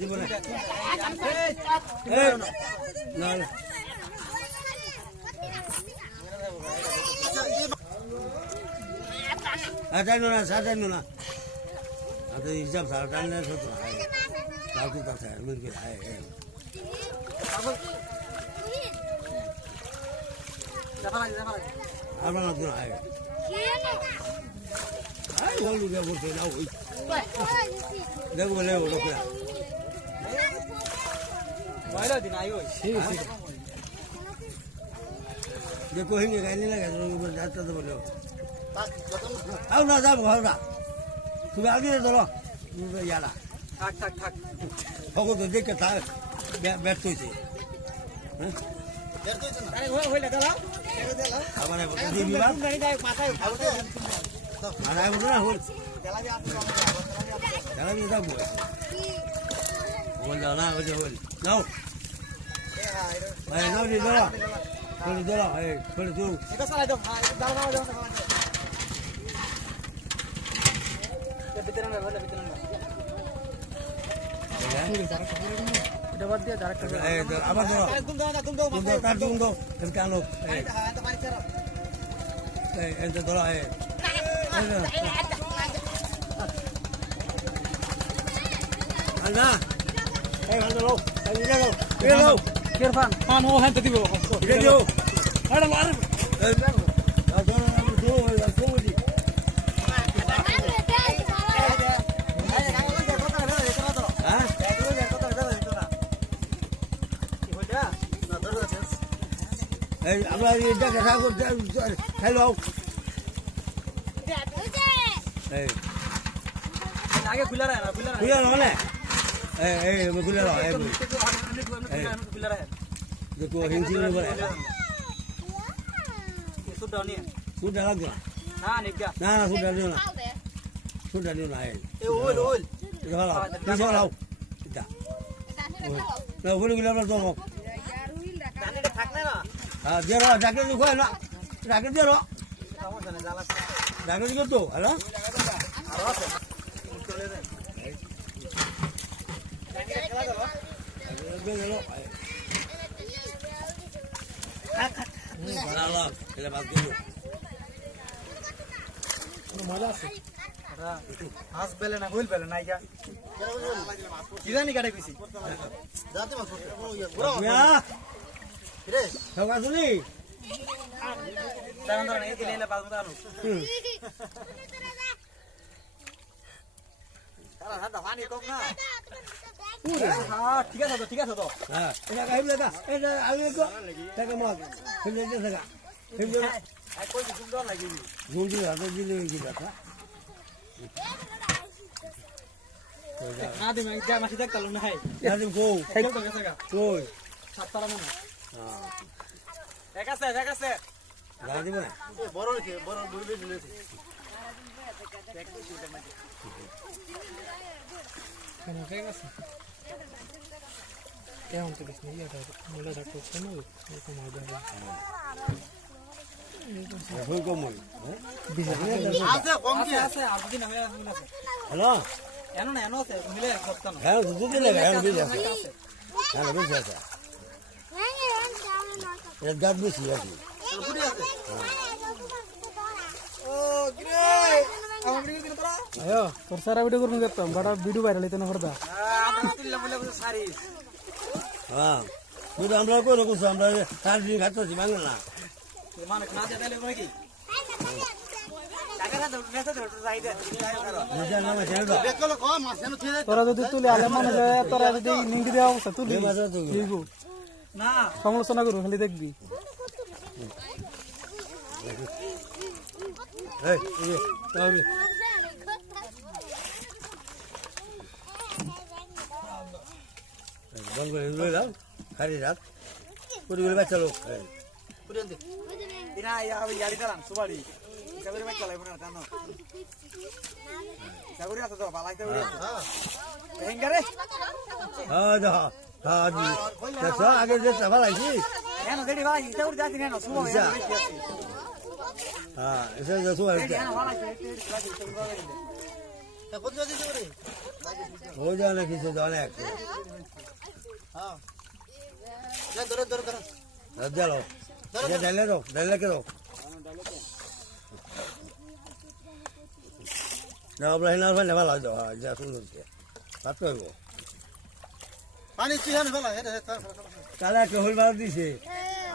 জীবনে না আটাইনো না সাটাইনো না আতে হিসাব সারা টাইনে সত্য হয় তাও কি কথা মিল কে হয় আমার না দিন হয় আই ওই লুকে বলতে না ওই দেখো বলে ওটা কি পয়লা দিন আই ওই देखो हिंगे गाइने लगा तो जाता तो बोलो आओ ना जाओ आओ ना तू आगे चलो तू याला ठक ठक ठक होगो तो देख के था बैठ तो से हैं बैठ तो से ना अरे होय लगा लाओ दे लो हमारे दी विवाद नहीं जाए पासा उठाओ तो मारा बोल ना होल चला भी जा बोल ना हो जो बोल जाओ ए ना दी दो Kalau jalan, kalau tu. Kita salah jom, dalam awal jom. Bitiran dah, boleh bitiran dah. Udah buat dia jarak kerja. Apa tu? Tunggu. Terkan lo. Tempat cara. Ente dola. Anda. Anda lo. Anda lo. Irfan, हो है तभी वो इधर जो अरे मार दोनों हम दो जी हां ए আমরা এটা কথা हेलो ए आगे खुला रहा है ए खुला रहा है देखो हिंदी में बोला ये सुधा नहीं सुधा लग गया ना नहीं क्या ना सुधा नहीं ना है ये ओल इधर लाओ इधर लाओ इधर ना बोलो कि लाओ तो जाने के थकने ना हां दे रो जाके देखो है ना जाके दे रो जाके देखो तो hello Malah, kita bantu dulu. Malah sih. Has bela na, hul bela na ya. Kita ni kada kisi. Jate masuk. Ya. Kire. Kau kasih ni. Jangan terang ini lelah pasang tahu. Kalau ada pani kok na. हाँ ठीक है तो हाँ इधर कहीं लगा इधर आगे को तक मार फिर ले सका फिर जो कोई झुंडा लगेगी झुंडी आता जी लेगी जाता आदमी में क्या मशीद कल ना है आदमी को खेल तो कैसे का कोई छात्रा में हां कैसे गाड़ी में बरो दूर ले थे कैसे क्या होता है इसमें ये मुला डॉक्टर से ना ये को मार दिया है को मोल आसे कौन की आसे आप दिन हमें मिला हेलो यानो से मिले सबका है दूध लेगा है भी जैसे हां भी जैसे ये गाद भी सिया की ओ great ayo persara video kurang gitu bada video viral itu na korda ah video amra ko ko samra tari gato si mangala mana kana jada le ki টাকা দাও নেতা ধর যাইদে মজা না মজা দাও দেখলো কো মাসে ন থিয়ে তোরা যদি তুলে আলে মনে যায় তোরা যদি নিংদি দাও তুলি লিগো না সমালোচনা করু খালি দেখবি এই তাহলে বল বল দাও খালি রাত পুরি করে বাচ্চা লোক পুরি দে ইনা ইয়ারি দালাম সুবাড়ি সাগরে মে চলাই বনা কানো সাগরে আছে তো বালাইতে উড়ে হেঙ্গারে হ্যাঁ দা হ্যাঁ জি তো আগে যে চাবা লাগি কেন দেড়ি ভাই সাগরে যাচ্ছি কেন সুবা হ্যাঁ এসে যে সুবা ওই জানে কিছু জানে এক চলো ডালে রো ডালে কে রো না আমরা হিনার ভাই নেবা লাগ যাও যা সুন্দর পাত হইব পানি চিহান ফেলা কালা কে হল বার দিছে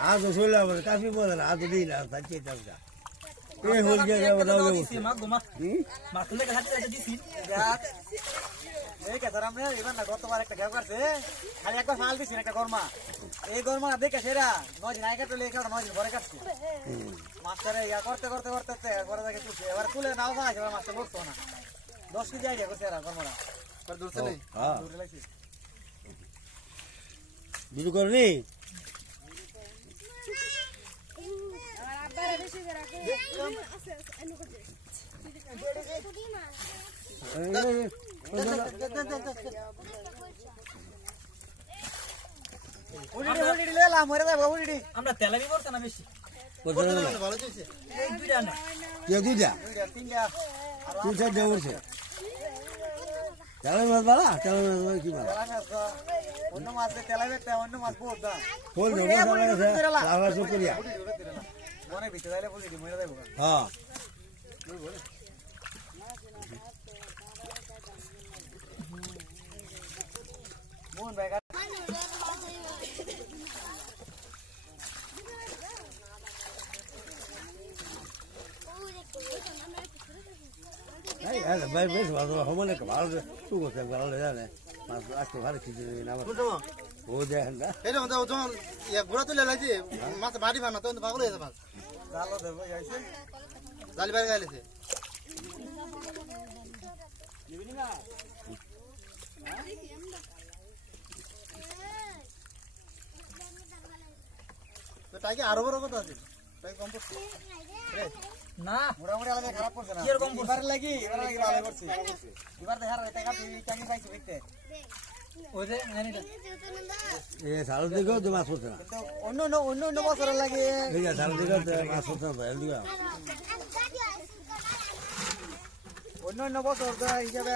আজ হইলা বলে কাফি বলে না আজ দিই না তাই চাইতা এই হল গে দাও দিছি মা গোমা মা তুলে কে হাতে দিছি দেখ এই কে ধরাম রে এবার না গতবার একটা গ্যাপ করছে খালি একবার ফাল দিছি একটা গরমা এই গরমা দেখে সেরা নয় দিন আগে তো লেখা নয় দিন পরে কাটছে মাস্টারে ইয়া করতে করতে করতে করে দেখে তুলছে এবার তুলে নাও না এবার মাস্টার লড়তো না 10 কেজি আইডিয়া করছে এরা গরমাটা পর দূর চলে হ্যাঁ দূর লাগছে দুটো করনি আমরা তেলাবি করছে না বেশি অন্য মাছ তেলাবে অন্য মাছ মনে ভিতরে যাইলে বলি মরে যাইব হ্যাঁ মোহন ভাই ভাই বেশ ভালো হমনে ভালো তুই করতে ভালো জানে মাছ আজকে ভালো কিছু না ও দেখেন না এটা যখন ঘোড়া তুলে লাগছে মাছ বাড়ি ভাঙা তখন পাগল হয়েছে মাছ জালো দেবো গাইছে জালি বাইরে গাইলেছে তো টাইকে আরো বড় কথা আছে টাই কম পড়ছে না মোটামুটি আলাদা খারাপ করছে না এরকম এবার লাগি ভালো করছে এবার দেখা টাকা টাকা পাইছে দেখতে ওই যে নানিটা এ সাল দিকেও তো মাছ পড়ছে না কিন্তু অন্য বছর লাগে ঠিক আছে সাল দিকেও মাছ পড়ছে না অন্য বছর হিসাবে